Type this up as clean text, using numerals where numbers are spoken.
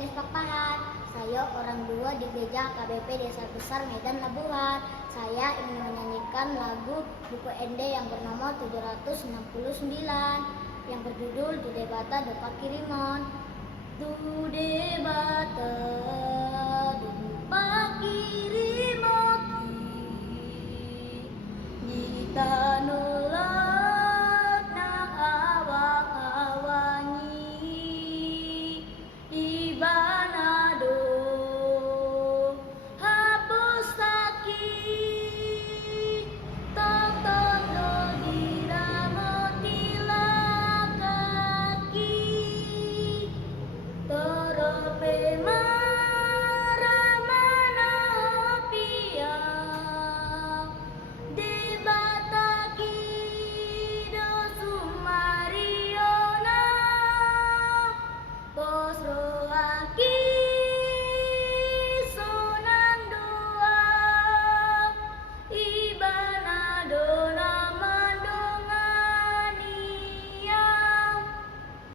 Anies Pakpahan. Saya orang dua di gereja KBP Desa Besar Medan Labuhan. Saya ingin menyanyikan lagu buku Ende yang bernama 769 yang berjudul Judebata Depak Kirimon.